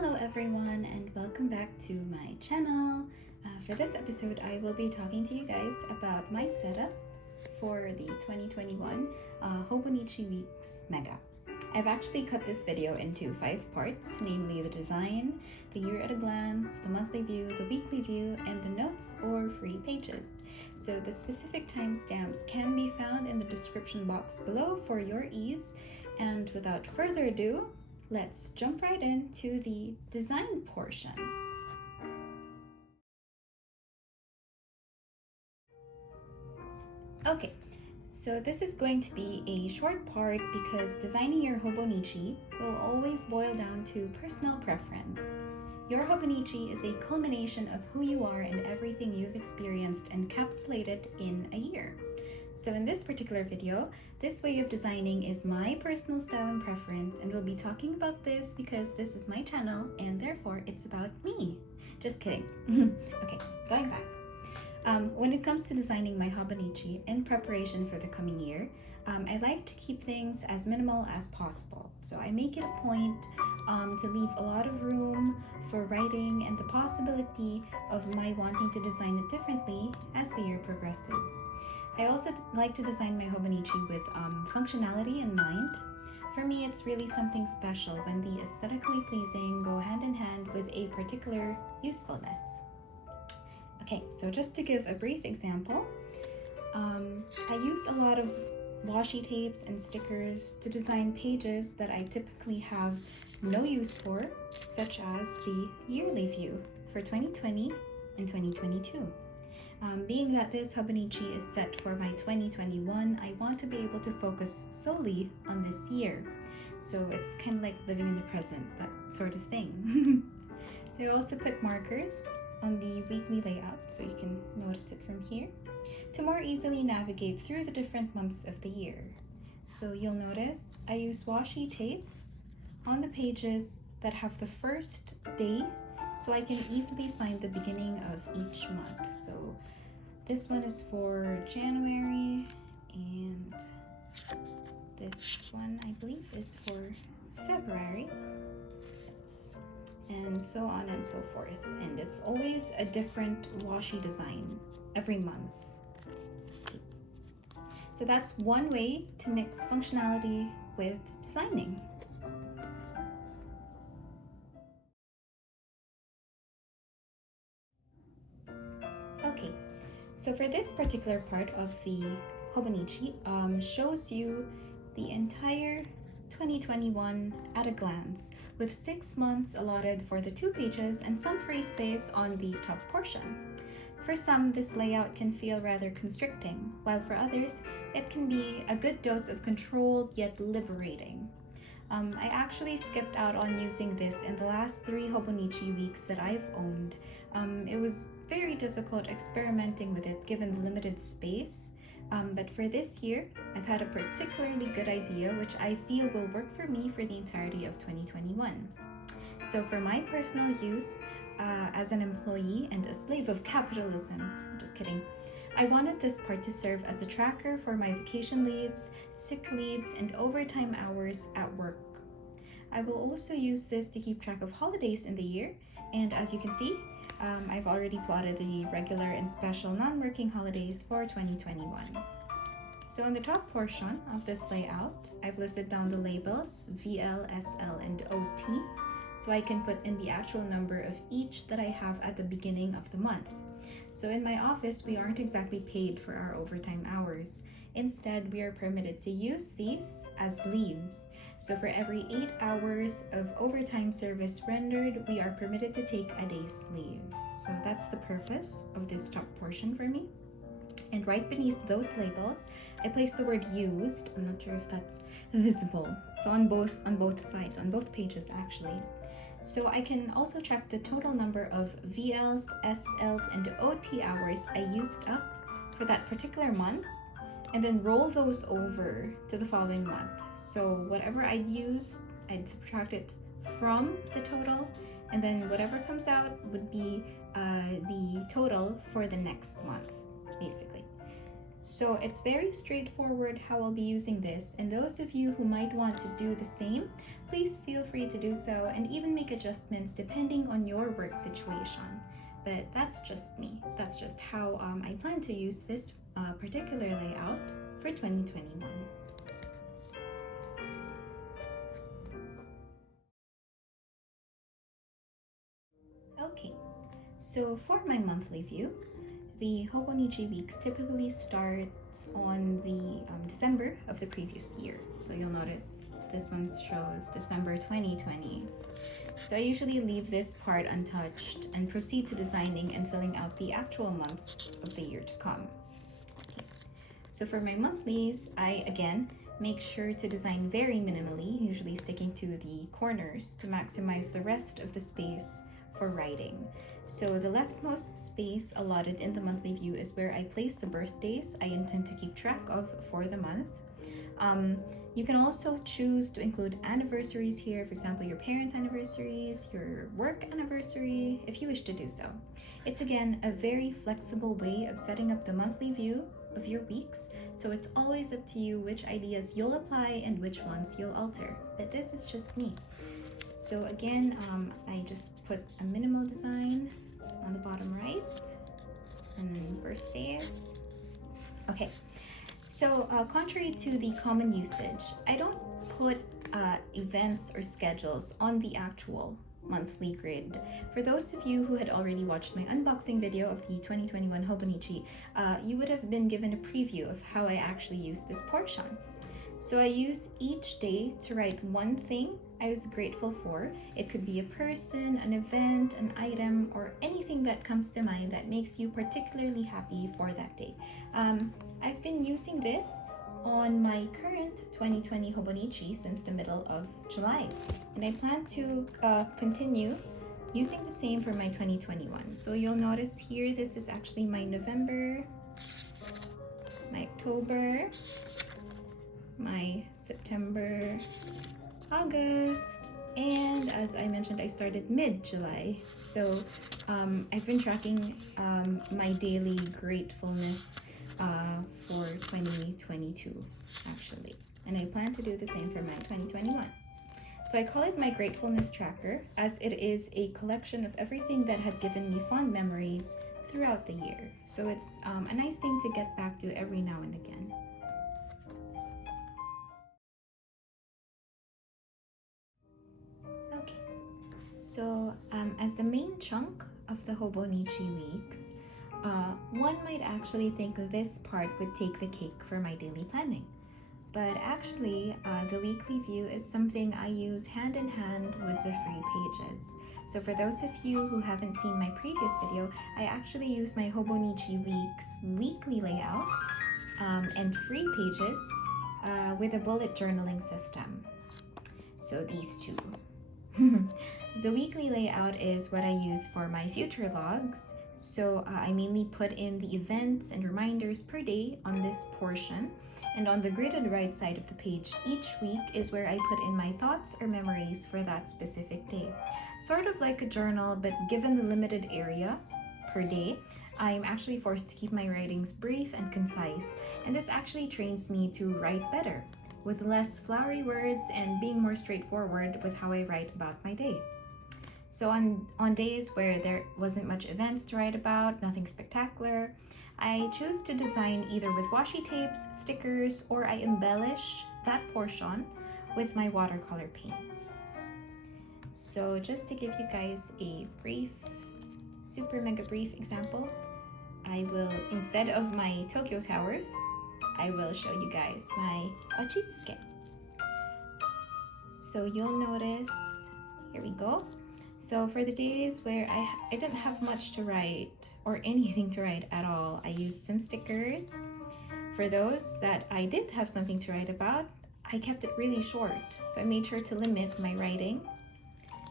Hello everyone and welcome back to my channel. For this episode, I will be talking to you guys about my setup for the 2021 Hobonichi Weeks Mega. I've actually cut this video into 5 parts, namely the design, the year at a glance, the monthly view, the weekly view, and the notes or free pages. So the specific timestamps can be found in the description box below for your ease. And without further ado, let's jump right into the design portion. Okay, so this is going to be a short part because designing your Hobonichi will always boil down to personal preference. Your Hobonichi is a culmination of who you are and everything you've experienced encapsulated in a year. So in this particular video, this way of designing is my personal style and preference, and we'll be talking about this because this is my channel and therefore it's about me. Just kidding. Okay, going back. When it comes to designing my Hobonichi in preparation for the coming year, I like to keep things as minimal as possible. So I make it a point to leave a lot of room for writing and the possibility of my wanting to design it differently as the year progresses. I also like to design my Hobonichi with functionality in mind. For me, it's really something special when the aesthetically pleasing go hand in hand with a particular usefulness. Okay, so just to give a brief example, I use a lot of washi tapes and stickers to design pages that I typically have no use for, such as the yearly view for 2020 and 2022. Being that this Hobonichi is set for my 2021, I want to be able to focus solely on this year. So it's kind of like living in the present, that sort of thing. So I also put markers on the weekly layout, so you can notice it from here, to more easily navigate through the different months of the year. So you'll notice I use washi tapes on the pages that have the first day, so I can easily find the beginning of each month. So this one is for January, and this one I believe is for February, and so on and so forth. And it's always a different washi design every month. Okay. So that's one way to mix functionality with designing. Okay, so for this particular part of the Hobonichi, shows you the entire 2021 at a glance, with 6 months allotted for the 2 pages and some free space on the top portion. For some, this layout can feel rather constricting, while for others, it can be a good dose of control yet liberating. I actually skipped out on using this in the last 3 Hobonichi weeks that I've owned. It was very difficult experimenting with it given the limited space. But for this year, I've had a particularly good idea which I feel will work for me for the entirety of 2021. So for my personal use, as an employee and a slave of capitalism, just kidding, I wanted this part to serve as a tracker for my vacation leaves, sick leaves, and overtime hours at work. I will also use this to keep track of holidays in the year, and as you can see, I've already plotted the regular and special non-working holidays for 2021. So in the top portion of this layout, I've listed down the labels VL, SL, and OT, so I can put in the actual number of each that I have at the beginning of the month. So in my office, we aren't exactly paid for our overtime hours. Instead, we are permitted to use these as leaves. So for every 8 hours of overtime service rendered, we are permitted to take a day's leave. So that's the purpose of this top portion for me. And right beneath those labels, I placed the word used. I'm not sure if that's visible. So on both sides, on both pages actually. So I can also track the total number of VLs, SLs, and OT hours I used up for that particular month, and then roll those over to the following month. So whatever I'd used, I'd subtract it from the total, and then whatever comes out would be the total for the next month, basically. So it's very straightforward how I'll be using this, and those of you who might want to do the same, please feel free to do so and even make adjustments depending on your work situation. But that's just me. That's just how I plan to use this particular layout for 2021. Okay, so for my monthly view, the Hobonichi weeks typically starts on the December of the previous year. So you'll notice this one shows December 2020. So I usually leave this part untouched and proceed to designing and filling out the actual months of the year to come. Okay. So for my monthlies, I again make sure to design very minimally, usually sticking to the corners to maximize the rest of the space for writing. So the leftmost space allotted in the monthly view is where I place the birthdays I intend to keep track of for the month. You can also choose to include anniversaries here, for example, your parents' anniversaries, your work anniversary, if you wish to do so. It's again a very flexible way of setting up the monthly view of your weeks, so it's always up to you which ideas you'll apply and which ones you'll alter. But this is just me. So again, I just put a minimal design on the bottom right, and then birthdays. Okay, so contrary to the common usage, I don't put events or schedules on the actual monthly grid. For those of you who had already watched my unboxing video of the 2021 Hobonichi, you would have been given a preview of how I actually use this portion. So I use each day to write one thing I was grateful for. It could be a person, an event, an item, or anything that comes to mind that makes you particularly happy for that day. I've been using this on my current 2020 Hobonichi since the middle of July, and I plan to continue using the same for my 2021. So you'll notice here, this is actually my November, my October, my September, August, and as I mentioned, I started mid-July. So I've been tracking my daily gratefulness for 2022 actually, and I plan to do the same for my 2021. So I call it my gratefulness tracker, as it is a collection of everything that had given me fond memories throughout the year. So it's a nice thing to get back to every now and again. Okay, so as the main chunk of the Hobonichi weeks, one might actually think this part would take the cake for my daily planning. But actually, the weekly view is something I use hand in hand with the free pages. So for those of you who haven't seen my previous video, I actually use my Hobonichi weeks weekly layout and free pages with a bullet journaling system. So these two. The weekly layout is what I use for my future logs. So I mainly put in the events and reminders per day on this portion. And on the gridded right side of the page, each week is where I put in my thoughts or memories for that specific day. Sort of like a journal, but given the limited area per day, I'm actually forced to keep my writings brief and concise. And this actually trains me to write better, with less flowery words and being more straightforward with how I write about my day. So on days where there wasn't much events to write about, nothing spectacular, I choose to design either with washi tapes, stickers, or I embellish that portion with my watercolor paints. So just to give you guys a brief, super mega brief example, I will, instead of my Tokyo Towers, I will show you guys my Ochitsuke. So you'll notice, here we go. So for the days where I didn't have much to write or anything to write at all, I used some stickers. For those that I did have something to write about, I kept it really short. So I made sure to limit my writing.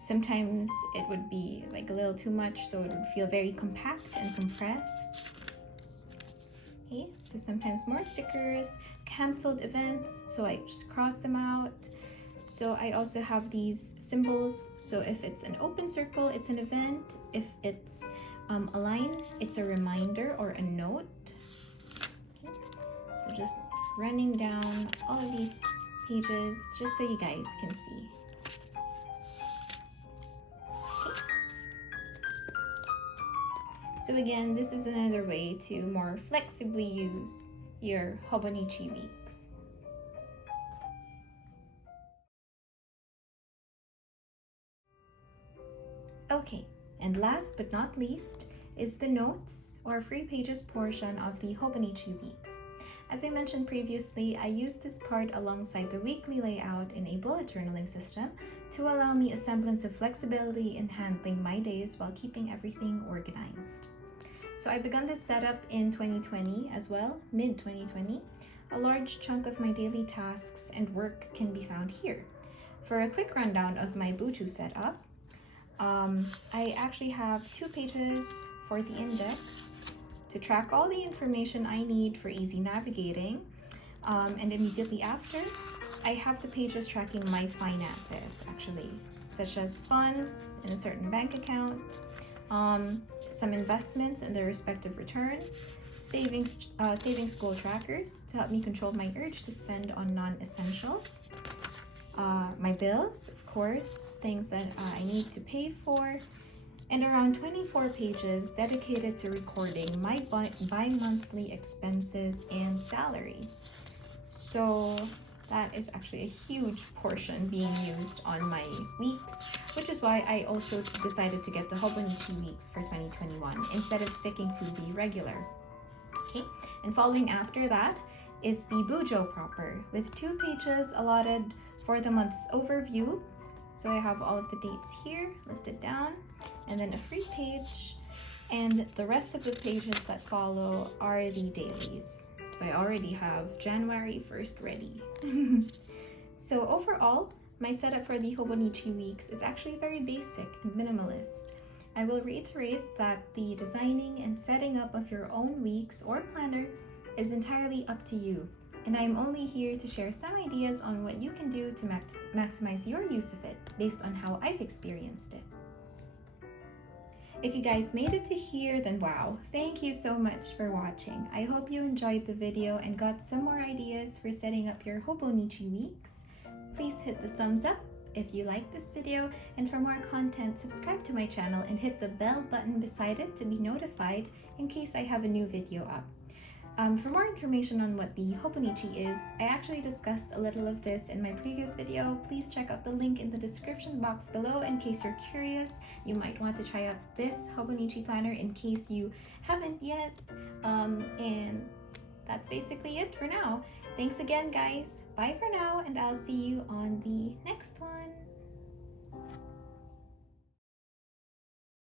Sometimes it would be like a little too much, so it would feel very compact and compressed. Okay, so sometimes more stickers, canceled events, so I just cross them out. So I also have these symbols. So if it's an open circle, it's an event. If it's a line, it's a reminder or a note. Okay. So just running down all of these pages just so you guys can see. Okay. So again, this is another way to more flexibly use your Hobonichi weeks. Okay, and last but not least is the notes or free pages portion of the Hobonichi weeks. As I mentioned previously, I used this part alongside the weekly layout in a bullet journaling system to allow me a semblance of flexibility in handling my days while keeping everything organized. So I began this setup in 2020 as well, mid-2020. A large chunk of my daily tasks and work can be found here. For a quick rundown of my Buju setup, I actually have 2 pages for the index to track all the information I need for easy navigating. And immediately after, I have the pages tracking my finances, actually, such as funds in a certain bank account, some investments and their respective returns, savings goal trackers to help me control my urge to spend on non-essentials, my bills, of course, things that I need to pay for, and around 24 pages dedicated to recording my bi-monthly expenses and salary. So that is actually a huge portion being used on my weeks, which is why I also decided to get the Hobonichi weeks for 2021 instead of sticking to the regular. Okay, and following after that is the Bujo proper with 2 pages allotted for the month's overview. So I have all of the dates here listed down, and then a free page, and the rest of the pages that follow are the dailies. So I already have January 1st ready. So overall, my setup for the Hobonichi weeks is actually very basic and minimalist. I will reiterate that the designing and setting up of your own weeks or planner is entirely up to you, and I am only here to share some ideas on what you can do to maximize your use of it based on how I've experienced it. If you guys made it to here, then wow, thank you so much for watching. I hope you enjoyed the video and got some more ideas for setting up your Hobonichi weeks. Please hit the thumbs up if you like this video, and for more content, subscribe to my channel and hit the bell button beside it to be notified in case I have a new video up. For more information on what the Hobonichi is, I actually discussed a little of this in my previous video. Please check out the link in the description box below in case you're curious. You might want to try out this Hobonichi planner in case you haven't yet. And that's basically it for now. Thanks again, guys. Bye for now, and I'll see you on the next one.